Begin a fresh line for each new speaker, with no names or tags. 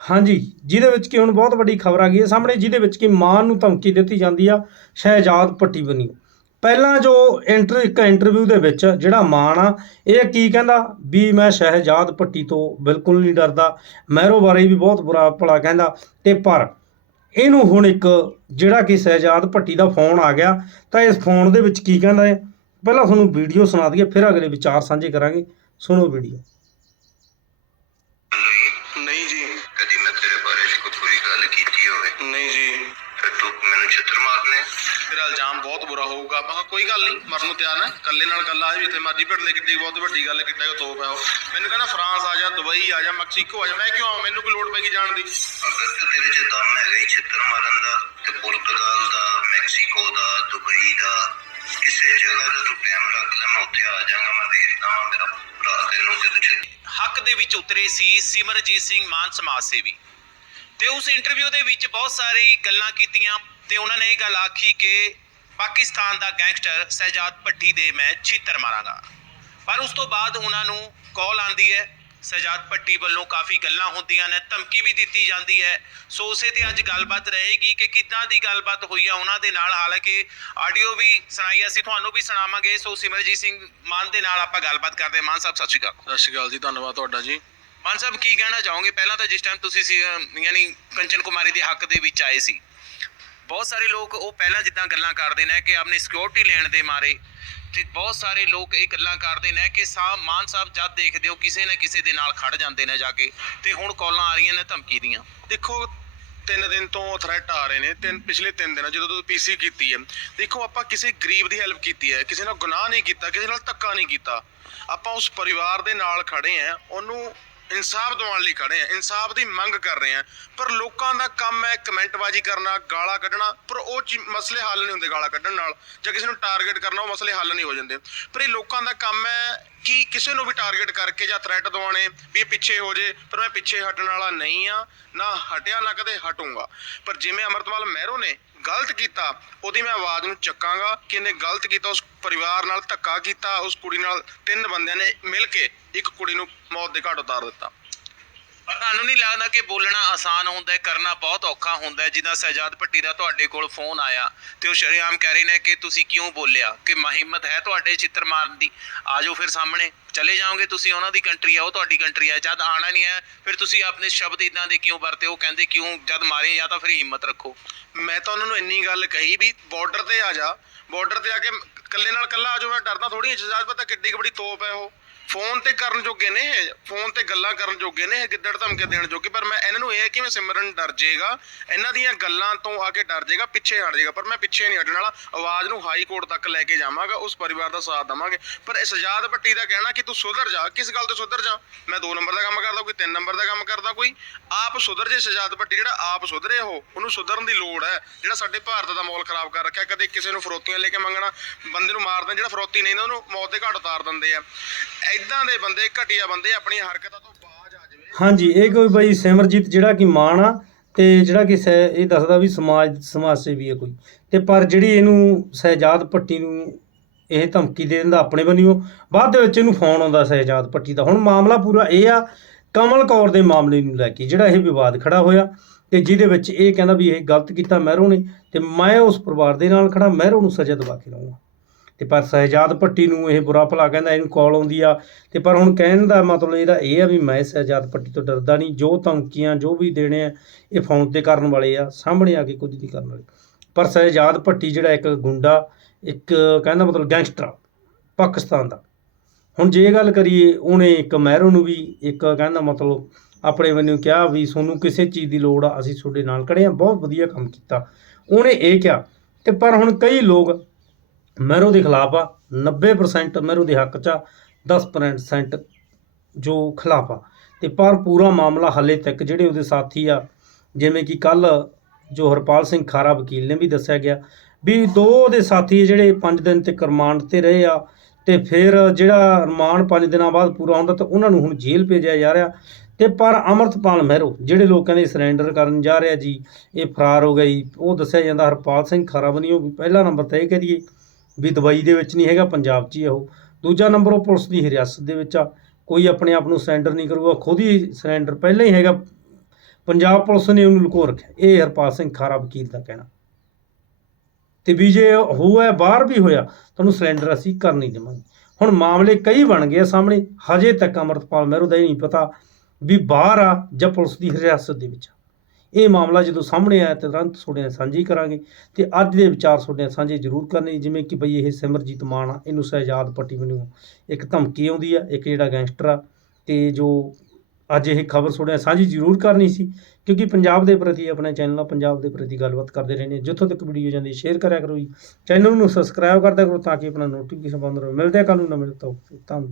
ਹਾਂਜੀ, ਜਿਹਦੇ ਵਿੱਚ ਕਿ ਹੁਣ ਬਹੁਤ ਵੱਡੀ ਖਬਰ ਆ ਗਈ ਹੈ ਸਾਹਮਣੇ, ਜਿਹਦੇ ਵਿੱਚ ਕਿ ਮਾਂ ਨੂੰ ਧਮਕੀ ਦਿੱਤੀ ਜਾਂਦੀ ਆ, ਸ਼ਹਿਜਾਦ ਪੱਟੀ ਬਣੀ। ਪਹਿਲਾਂ ਜੋ ਇੰਟਰ, ਇੱਕ ਇੰਟਰਵਿਊ ਦੇ ਵਿੱਚ ਜਿਹੜਾ ਮਾਨ ਆ, ਇਹ ਕੀ ਕਹਿੰਦਾ? ਵੀ ਮੈਂ ਸ਼ਹਿਜਾਦ ਪੱਟੀ ਤੋਂ ਬਿਲਕੁਲ ਨਹੀਂ ਡਰਦਾ, ਮਹਿਰੋ ਬਾਰੇ ਵੀ ਬਹੁਤ ਬੁਰਾ ਭਲਾ ਕਹਿੰਦਾ। ਤੇ ਪਰ ਇਹਨੂੰ ਹੁਣ ਇੱਕ ਜਿਹੜਾ ਕਿ ਸ਼ਹਿਜਾਦ ਪੱਟੀ ਦਾ ਫੋਨ ਆ ਗਿਆ, ਤਾਂ ਇਸ ਫੋਨ ਦੇ ਵਿੱਚ ਕੀ ਕਹਿੰਦਾ ਹੈ? ਪਹਿਲਾਂ ਤੁਹਾਨੂੰ ਵੀਡੀਓ ਸੁਣਾ ਦਈਏ, ਫਿਰ ਅਗਲੇ ਵਿਚਾਰ ਸਾਂਝੇ ਕਰਾਂਗੇ। ਸੁਣੋ ਵੀਡੀਓ।
ਗੱਲ ਕੀਤੀ ਹੋਵੇ।
ਨਹੀਂ ਜੀ।
ਫਿਰ ਤੂੰ ਮੈਨੂੰ ਛਿੱਤਰ ਮਾਰਨੇ
ਤੇਰਾ ਇਲਜ਼ਾਮ ਬਹੁਤ ਬੁਰਾ ਹੋਊਗਾ। ਮੈਂ ਕਿਹਾ ਕੋਈ ਗੱਲ ਨਹੀਂ ਮਰਨ ਨੂੰ ਤਿਆਰ ਹੈ। ਕੱਲੇ ਨਾਲ ਕੱਲਾ ਆ ਜਿੱਥੇ ਮਰਜ਼ੀ ਭਿੜ ਲੈ ਕਿੱਡੀ ਬਹੁਤ ਵੱਡੀ ਗੱਲ ਹੈ ਕਿੱਡਾ ਕੋ ਤੋਪ ਹੈ ਉਹ। ਮੈਨੂੰ ਕਹਿੰਦਾ ਫਰਾਂਸ ਆ ਜਾ ਦੁਬਈ ਆ ਜਾ ਮੈਕਸੀਕੋ ਆ ਜਾ। ਮੈਂ ਕਿਉਂ ਆਵਾਂ? ਮੈਨੂੰ ਕੋਈ ਲੋੜ ਪੈਗੀ ਜਾਣ ਦੀ।
ਅਗਰ ਤੇ ਤੇਰੇ 'ਚ ਦਮ ਹੈਗਾ ਹੀ ਛਿੱਤਰ ਮਾਰਨ ਦਾ ਤੇ ਪੁਰਤਗਾਲ ਦਾ ਮੈਕਸੀਕੋ ਦਾ ਦੁਬਈ ਦਾ ਕਿਸੇ ਜਗ੍ਹਾ ਦਾ ਤੂੰ ਟਾਈਮ ਰੱਖ ਲੈ ਮੈਂ ਉੱਥੇ ਆ ਜਾਵਾਂਗਾ ਮੈਂ ਦੇਖਦਾ ਵਾਂ ਮੇਰਾ ਭਰਾ ਤੈਨੂੰ ਤੇ ਤੂੰ ਛਿੱਤਰ
ਹੱਕ ਦੇ ਵਿੱਚ ਉਤਰੇ ਸੀ ਸਿਮਰਜੀਤ ਸਿੰਘ ਮਾਨ ਸਮਾਜ ਸੇਵੀ। ਤੇ ਉਸ ਇੰਟਰਵਿਊ ਦੇ ਵਿੱਚ ਬਹੁਤ ਸਾਰੀ ਗੱਲਾਂ ਕੀਤੀਆਂ ਤੇ ਉਹਨਾਂ ਨੇ ਇਹ ਗੱਲ ਆਖੀ ਕਿ ਪਾਕਿਸਤਾਨ ਦਾ ਗੈਂਗਸਟਰ ਸਹਿਜਾਦ ਭੱਟੀ ਦੇ ਮੈਂ ਛਿੱਤਰ ਮਾਰਾਂਗਾ। ਪਰ ਉਸ ਤੋਂ ਬਾਅਦ ਉਹਨਾਂ ਨੂੰ ਕਾਲ ਆਂਦੀ ਹੈ, ਸਹਿਜਾਦ ਭੱਟੀ ਵੱਲੋਂ ਕਾਫੀ ਗੱਲਾਂ ਹੁੰਦੀਆਂ ਨੇ, ਧਮਕੀ ਵੀ ਦਿੱਤੀ ਜਾਂਦੀ ਹੈ। ਸੋ ਉਸੇ ਤੇ ਅੱਜ ਗੱਲਬਾਤ ਰਹੇਗੀ ਕਿ ਕਿੱਦਾਂ ਦੀ ਗੱਲਬਾਤ ਹੋਈ ਆ ਉਹਨਾਂ ਦੇ ਨਾਲ। ਹਾਲਾਂਕਿ ਆਡੀਓ ਵੀ ਸੁਣਾਈ, ਅਸੀਂ ਤੁਹਾਨੂੰ ਵੀ ਸੁਣਾਵਾਂਗੇ। ਸੋ ਸਿਮਰਜੀਤ ਸਿੰਘ ਮਾਨ ਦੇ ਨਾਲ ਆਪਾਂ ਗੱਲਬਾਤ ਕਰਦੇ ਹਾਂ। ਮਾਨ ਸਾਹਿਬ, ਸਤਿ ਸ਼੍ਰੀ ਅਕਾਲ।
ਸਤਿ ਸ਼੍ਰੀ ਅਕਾਲ ਜੀ, ਧੰਨਵਾਦ ਤੁਹਾਡਾ ਜੀ।
ਮਾਨ ਸਾਹਿਬ ਕੀ ਕਹਿਣਾ ਚਾਹੋਗੇ? ਪਹਿਲਾਂ ਤਾਂ ਜਿਸ ਟਾਈਮ ਤੁਸੀਂ ਸੀ ਅਹ, ਯਾਨੀ ਕੰਚਨ ਕੁਮਾਰੀ ਦੇ ਹੱਕ ਦੇ ਵਿੱਚ ਆਏ ਸੀ ਬਹੁਤ ਸਾਰੇ ਲੋਕ ਉਹ ਪਹਿਲਾਂ ਜਿੱਦਾਂ ਗੱਲਾਂ ਕਰਦੇ ਨੇ ਕਿ ਆਪਣੀ ਸਿਕਿਉਰਿਟੀ ਲੈਣ ਦੇ ਮਾਰੇ ਤੇ ਬਹੁਤ ਸਾਰੇ ਲੋਕ ਇਹ ਗੱਲਾਂ ਕਰਦੇ ਨੇ ਕਿ ਸਾ ਮਾਨ ਸਾਹਿਬ ਜਦ ਦੇਖਦੇ ਹੋ ਕਿਸੇ ਨਾ ਕਿਸੇ ਦੇ ਨਾਲ ਖੜ ਜਾਂਦੇ ਨੇ ਜਾ ਕੇ ਤੇ ਹੁਣ ਕਾਲਾਂ ਆ ਰਹੀਆਂ ਨੇ ਧਮਕੀ ਦੀਆਂ।
ਦੇਖੋ ਤਿੰਨ ਦਿਨ ਤੋਂ ਥ੍ਰੈਟ ਆ ਰਹੇ ਨੇ ਤਿੰਨ ਪਿਛਲੇ ਤਿੰਨ ਦਿਨਾਂ ਜਦੋਂ ਤੋਂ ਪੀਸੀ ਕੀਤੀ ਹੈ ਦੇਖੋ ਆਪਾਂ ਕਿਸੇ ਗਰੀਬ ਦੀ ਹੈਲਪ ਕੀਤੀ ਹੈ ਕਿਸੇ ਨਾਲ ਗੁਨਾਹ ਨਹੀਂ ਕੀਤਾ ਕਿਸੇ ਨਾਲ ਧੱਕਾ ਨਹੀਂ ਕੀਤਾ। ਆਪਾਂ ਉਸ ਪਰਿਵਾਰ ਦੇ ਨਾਲ ਖੜੇ ਆ ਉਹਨੂੰ ਇਨਸਾਫ ਦਿਵਾਉਣ ਲਈ ਖੜੇ ਆ, ਇਨਸਾਫ ਦੀ ਮੰਗ ਕਰ ਰਹੇ ਆ। ਪਰ ਲੋਕਾਂ ਦਾ ਕੰਮ ਹੈ ਕਮੈਂਟਬਾਜ਼ੀ ਕਰਨਾ, ਗਾਲਾਂ ਕੱਢਣਾ, ਪਰ ਉਹ ਚੀ- ਮਸਲੇ ਹੱਲ ਨਹੀਂ ਹੁੰਦੇ ਗਾਲਾਂ ਕੱਢਣ ਨਾਲ। ਜਾਂ ਕਿਸੇ ਨੂੰ ਟਾਰਗੇਟ ਕਰਨਾ, ਉਹ ਮਸਲੇ ਹੱਲ ਨਹੀਂ ਹੋ ਜਾਂਦੇ। ਪਰ ਇਹ ਲੋਕਾਂ ਦਾ ਕੰਮ ਹੈ ਕਿ ਕਿਸੇ ਨੂੰ ਵੀ ਟਾਰਗੇਟ ਕਰਕੇ ਜਾਂ ਥ੍ਰੈਟ ਦਵਾਉਣੇ, ਵੀ ਇਹ ਪਿੱਛੇ ਹੋ ਜੇ, ਪਰ ਮੈਂ ਪਿੱਛੇ ਹਟਣ ਵਾਲਾ ਨਹੀਂ ਆ, ਨਾ ਹਟਿਆ, ਨਾ ਕਦੇ ਹਟੂੰਗਾ। ਪਰ ਜਿਵੇਂ ਅਮਰਤਪਾਲ ਮਹਿਰੋ ਨੇ ਗਲਤ ਕੀਤਾ, ਉਹਦੀ ਮੈਂ ਆਵਾਜ਼ ਨੂੰ ਚੱਕਾਂਗਾ ਕਿ ਇਹਨੇ ਗਲਤ ਕੀਤਾ, ਉਸ ਪਰਿਵਾਰ ਨਾਲ ਧੱਕਾ ਕੀਤਾ, ਉਸ ਕੁੜੀ ਨਾਲ ਤਿੰਨ ਬੰਦਿਆਂ ਨੇ ਮਿਲ ਕੇ ਇੱਕ ਕੁੜੀ ਨੂੰ ਮੌਤ ਦੇ ਘਾਟ ਉਤਾਰ ਦਿੱਤਾ।
ਤੁਹਾਨੂੰ ਨਹੀਂ ਲੱਗਦਾ ਕਿ ਬੋਲਣਾ ਆਸਾਨ ਹੁੰਦਾ ਹੈ, ਕਰਨਾ ਬਹੁਤ ਔਖਾ ਹੁੰਦਾ ਹੈ, ਜਿੱਦਾਂ ਸਹਿਜਾਦ ਭੱਟੀ ਦਾ ਤੁਹਾਡੇ ਕੋਲ ਫੋਨ ਆਇਆ ਤੇ ਉਹ ਸ਼ਰੇਆਮ ਕਹਿ ਰਹੇ ਨੇ ਕਿ ਤੁਸੀਂ ਕਿਉਂ ਬੋਲਿਆ, ਕਿ ਹਿੰਮਤ ਹੈ ਤੁਹਾਡੇ ਚਿੱਤਰ ਮਾਰਨ ਦੀ। ਆਜੋ ਫਿਰ ਸਾਹਮਣੇ, ਚਲੇ ਜਾਓਗੇ ਤੁਸੀਂ ਉਹਨਾਂ ਦੀ ਕੰਟਰੀ ਆ, ਉਹ ਤੁਹਾਡੀ ਕੰਟਰੀ ਆ, ਜਦ ਆਣਾ ਨਹੀਂ ਹੈ, ਫਿਰ ਤੁਸੀਂ ਆਪਣੇ ਸ਼ਬਦ ਇਦਾਂ ਦੇ ਕਿਉਂ ਵਰਤੇ, ਉਹ ਕਹਿੰਦੇ ਕਿਉਂ ਜਦ ਮਾਰੇ, ਜਾਂ ਤਾਂ ਫਿਰ ਹਿੰਮਤ ਰੱਖੋ।
ਮੈਂ ਤਾਂ ਉਹਨਾਂ ਨੂੰ ਇੰਨੀ ਗੱਲ ਕਹੀ ਵੀ ਬਾਰਡਰ ਤੇ ਆ ਜਾ ਬਾਰਡਰ ਤੇ ਆ ਕੇ ਇਕੱਲੇ ਨਾਲ ਇਕੱਲਾ ਆ ਜਾਓ, ਮੈਂ ਡਰਦਾ ਥੋੜੀ ਜਜਾਜ ਪਤਾ ਕਿੱਡੀ ਕੁ ਤੋਪ ਹੈ ਉਹ। ਫੋਨ ਤੇ ਕਰਨ ਜੋਗੇ ਨੇ ਇਹ, ਫੋਨ ਤੇ ਗੱਲਾਂ ਕਰਨ ਜੋਗੇ ਨੇ ਇਹ ਗਿੱਦੜ ਧਮਕੇ ਦੇਣ ਜੋਗੇ ਪਰ ਮੈਂ ਇਹਨਾਂ ਨੂੰ ਇਹ ਹੈ ਕਿ ਮੈਂ ਸਿਮਰਨ ਡਰ ਜਾਏਗਾ ਇਹਨਾਂ ਦੀਆਂ ਗੱਲਾਂ ਤੋਂ ਆ ਕੇ ਡਰ ਜਾਏਗਾ ਪਿੱਛੇ ਹਟ ਜਾਏਗਾ ਪਰ ਮੈਂ ਪਿੱਛੇ ਨਹੀਂ ਹਟਣ ਵਾਲਾ ਆਵਾਜ਼ ਨੂੰ ਹਾਈ ਕੋਰਟ ਤੱਕ ਲੈ ਕੇ ਜਾਵਾਂਗਾ ਉਸ ਪਰਿਵਾਰ ਦਾ ਸਾਥ ਦਵਾਂਗੇ। ਪਰ ਇਹ ਸਜਾਦ ਭੱਟੀ ਦਾ ਕਹਿਣਾ ਕਿ ਤੂੰ ਸੁਧਰ ਜਾ ਕਿਸ ਗੱਲ ਤੋਂ ਸੁਧਰ ਜਾ? ਮੈਂ 2 ਨੰਬਰ ਦਾ ਕੰਮ ਕਰਦਾ ਕੋਈ 3 ਨੰਬਰ ਦਾ ਕੰਮ ਕਰਦਾ ਕੋਈ? ਆਪ ਸੁਧਰ ਜੇ ਸਜਾਦ ਭੱਟੀ ਜਿਹੜਾ ਆਪ ਸੁਧਰੇ ਉਹ ਉਹਨੂੰ ਸੁਧਰਨ ਦੀ ਲੋੜ ਹੈ ਜਿਹੜਾ ਸਾਡੇ ਭਾਰਤ ਦਾ ਮਾਹੌਲ ਖਰਾਬ ਕਰ ਰੱਖਿਆ ਕਦੇ ਕਿਸੇ ਨੂੰ ਫਰੋਤੀਆਂ ਲੈ ਕੇ ਮੰਗਣਾ ਬੰਦੇ ਨੂੰ ਮਾਰ ਮਾਰਦੇ ਜਿਹੜਾ ਫਰੋਤੀ ਨਹੀਂ ਨਾ ਉਹਨੂੰ ਮੌਤ ਦੇ ਘਾਟ ਉਤਾਰ ਦਿੰਦੇ ਆ। ਐਦਾਂ ਦੇ ਬੰਦੇ, ਘਟੀਆ ਬੰਦੇ ਆਪਣੀ ਹਰਕਤਾਂ ਤੋਂ ਬਾਜ ਆ ਜਾਵੇ।
ਹਾਂਜੀ, ਇਹ ਕੋਈ ਬਾਈ ਸਿਮਰਜੀਤ ਜਿਹੜਾ ਕਿ ਮਾਨ ਆ ਤੇ ਜਿਹੜਾ ਕਿ ਇਹ ਦੱਸਦਾ ਵੀ ਸਮਾਜ ਸਮਾਜ ਸੇਵੀ ਹੈ ਕੋਈ। ਤੇ ਪਰ ਜਿਹੜੀ ਇਹਨੂੰ ਸਹਿਜਾਦ ਪੱਟੀ ਨੂੰ ਇਹ ਧਮਕੀ ਦੇ ਦਿੰਦਾ ਆਪਣੇ ਬੰਨਿਓ ਬਾਅਦ ਦੇ ਵਿੱਚ ਇਹਨੂੰ ਫੋਨ ਆਉਂਦਾ ਸਹਿਜਾਦ ਪੱਟੀ ਦਾ। ਹੁਣ ਮਾਮਲਾ ਪੂਰਾ ਇਹ ਆ, ਕਮਲ ਕੌਰ ਦੇ ਮਾਮਲੇ ਨੂੰ ਲੈ ਕੇ ਜਿਹੜਾ ਇਹ ਵਿਵਾਦ ਖੜਾ ਹੋਇਆ ਤੇ ਜਿਹਦੇ ਵਿੱਚ ਇਹ ਕਹਿੰਦਾ ਵੀ ਇਹ ਗਲਤ ਕੀਤਾ ਮਹਿਰੋ ਨੇ ਤੇ ਮੈਂ ਉਸ ਪਰਿਵਾਰ ਦੇ ਨਾਲ ਖੜਾ ਮਹਿਰੋ ਨੂੰ ਸਜ਼ਾ ਦਵਾ ਕੇ ਰਹੂੰਗਾ ਤੇ ਪਰ ਸਹਿਜਾਦ ਭੱਟੀ ਨੂੰ ਇਹ ਬੁਰਾ ਭਲਾ ਕਹਿੰਦਾ ਇਹਨੂੰ ਕਾਲ ਆਉਂਦੀ ਆ। ਤੇ ਪਰ ਹੁਣ ਕਹਿਣ ਦਾ ਮਤਲਬ ਇਹਦਾ ਇਹ ਆ ਵੀ ਮੈਂ ਸਹਿਜਾਦ ਭੱਟੀ ਤੋਂ ਡਰਦਾ ਨਹੀਂ। ਜੋ ਧਮਕੀਆਂ ਜੋ ਵੀ ਦੇਣੇ ਆ ਇਹ ਫੋਨ ਤੇ ਕਰਨ ਵਾਲੇ ਆ ਸਾਹਮਣੇ ਆ ਕੇ ਕੁਝ ਨਹੀਂ ਕਰਨ ਵਾਲੇ। ਪਰ ਸਹਿਜਾਦ ਭੱਟੀ ਜਿਹੜਾ ਇੱਕ ਗੁੰਡਾ ਇੱਕ ਕਹਿੰਦਾ ਮਤਲਬ ਗੈਂਗਸਟਰ ਆ, ਪਾਕਿਸਤਾਨ ਦਾ। ਹੁਣ ਜੇ ਗੱਲ ਕਰੀਏ ਉਹਨੇ ਇੱਕ ਮਹਿਰੋ ਨੂੰ ਵੀ ਇੱਕ ਕਹਿੰਦਾ ਮਤਲਬ ਆਪਣੇ ਵੱਲੋਂ ਕਿਹਾ ਵੀ ਤੁਹਾਨੂੰ ਕਿਸੇ ਚੀਜ਼ ਦੀ ਲੋੜ ਆ ਅਸੀਂ ਤੁਹਾਡੇ ਨਾਲ ਖੜੇ ਆ ਬਹੁਤ ਵਧੀਆ ਕੰਮ ਕੀਤਾ। ਉਹਨੇ ਇਹ ਕਿਹਾ। ਤੇ ਪਰ ਹੁਣ ਕਈ ਲੋਕ ਮਹਿਰੋ ਦੇ ਖਿਲਾਫ ਆ 90% ਮਹਿਰੂ ਦੇ ਹੱਕ 'ਚ ਆ 10% ਜੋ ਖਿਲਾਫ ਆ। ਤੇ ਪਰ ਪੂਰਾ ਮਾਮਲਾ ਹੱਲੇ ਤੱਕ ਜਿਹੜੇ ਉਹਦੇ ਸਾਥੀ ਆ, ਜਿਵੇਂ ਕਿ ਕੱਲ ਜੋ ਹਰਪਾਲ ਸਿੰਘ ਖਾਰਾ ਵਕੀਲ ਨੇ ਵੀ ਦੱਸਿਆ ਗਿਆ, ਵੀ ਦੋ ਦੇ ਸਾਥੀ ਜਿਹੜੇ 5 ਦਿਨ ਤੇ ਰਿਮਾਂਡ ਤੇ ਰਹੇ ਆ, ਤੇ ਫਿਰ ਜਿਹੜਾ ਰਿਮਾਂਡ 5 ਦਿਨਾਂ ਬਾਅਦ ਪੂਰਾ ਹੁੰਦਾ ਤਾਂ ਉਹਨਾਂ ਨੂੰ ਹੁਣ ਜੇਲ੍ਹ ਭੇਜਿਆ ਜਾ ਰਿਹਾ। ਤੇ ਪਰ ਅਮਰਤਪਾਲ ਮਹਿਰੋ ਜਿਹੜੇ ਲੋਕਾਂ ਦੇ ਸਰੈਂਡਰ ਕਰਨ ਜਾ ਰਿਹਾ ਜੀ, ਇਹ ਫਰਾਰ ਹੋ ਗਈ ਉਹ ਦੱਸਿਆ ਜਾਂਦਾ ਹਰਪਾਲ ਸਿੰਘ ਖਾਰਾ ਬਣੀਓ ਵੀ ਪਹਿਲਾ ਨੰਬਰ ਤੇ ਇਹ ਕਰੀਏ ਵੀ ਦੁਬਈ ਦੇ ਵਿੱਚ ਨਹੀਂ ਹੈਗਾ, ਪੰਜਾਬ 'ਚ ਹੀ ਆ ਉਹ। ਦੂਜਾ ਨੰਬਰ ਉਹ ਪੁਲਿਸ ਦੀ ਹਿਰਾਸਤ ਦੇ ਵਿੱਚ ਆ। ਕੋਈ ਆਪਣੇ ਆਪ ਨੂੰ ਸਰੈਂਡਰ ਨਹੀਂ ਕਰੂਗਾ, ਖੁਦ ਹੀ ਸਰੈਂਡਰ ਪਹਿਲਾਂ ਹੀ ਹੈਗਾ। ਪੰਜਾਬ ਪੁਲਿਸ ਨੇ ਉਹਨੂੰ ਲੁਕੋ ਰੱਖਿਆ। ਇਹ ਹਰਪਾਲ ਸਿੰਘ ਖਾਰਾ ਵਕੀਲ ਦਾ ਕਹਿਣਾ। ਤੇ ਵੀ ਜੇ ਹੋਇਆ ਬਾਹਰ ਵੀ ਹੋਇਆ, ਤੁਹਾਨੂੰ ਸਿਲੰਡਰ ਅਸੀਂ ਕਰ ਨਹੀਂ ਦੇਵਾਂਗੇ। ਹੁਣ ਮਾਮਲੇ ਕਈ ਬਣ ਗਏ ਆ ਸਾਹਮਣੇ। ਹਜੇ ਤੱਕ ਅਮਰਤਪਾਲ ਮਹਿਰੂ ਦਾ ਹੀ ਨਹੀਂ ਪਤਾ ਵੀ ਬਾਹਰ ਆ ਜਾਂ ਪੁਲਿਸ ਦੀ ਹਿਰਾਸਤ ਦੇ ਵਿੱਚ ਆ। ਇਹ ਮਾਮਲਾ ਜਦੋਂ ਸਾਹਮਣੇ ਆਇਆ ਤੇ ਤੁਰੰਤ ਤੁਹਾਡੇ ਨਾਲ ਸਾਂਝੀ ਕਰਾਂਗੇ ਤੇ ਅੱਜ ਦੇ ਵਿਚਾਰ ਤੁਹਾਡੇ ਨਾਲ ਸਾਂਝੇ ਜ਼ਰੂਰ ਕਰਨੇ ਜਿਵੇਂ ਕਿ ਬਈ ਇਹ ਸਿਮਰਜੀਤ ਮਾਨ ਆ, ਇਹਨੂੰ ਸਹਿਜਾਦ ਪੱਟੀ ਮੈਨੂੰ ਇੱਕ ਧਮਕੀ ਆਉਂਦੀ ਆ, ਇੱਕ ਜਿਹੜਾ ਗੈਂਗਸਟਰ ਆ, ਤੇ ਜੋ ਅੱਜ ਇਹ ਖਬਰ ਤੁਹਾਡੇ ਨਾਲ ਸਾਂਝੀ ਜ਼ਰੂਰ ਕਰਨੀ ਸੀ, ਕਿਉਂਕਿ ਪੰਜਾਬ ਦੇ ਪ੍ਰਤੀ, ਆਪਣੇ ਚੈਨਲ ਆ ਪੰਜਾਬ ਦੇ ਪ੍ਰਤੀ ਗੱਲਬਾਤ ਕਰਦੇ ਰਹਿੰਦੇ ਹਾਂ। ਜਿੱਥੋਂ ਤੱਕ ਵੀਡੀਓ ਜਾਂਦੀ ਸ਼ੇਅਰ ਕਰਿਆ ਕਰੋ ਜੀ। ਚੈਨਲ ਨੂੰ ਸਬਸਕ੍ਰਾਈਬ ਕਰਦਿਆ ਕਰੋ ਤਾਂ ਕਿ ਆਪਣਾ ਨੋਟੀਫਿਕੇਸ਼ਨ ਬੰਦ ਰਹੇ। ਮਿਲਦੇ ਆ ਕੱਲ ਨੂੰ ਨਵੇਂ ਤੋਂ। ਧੰਨਵਾਦ।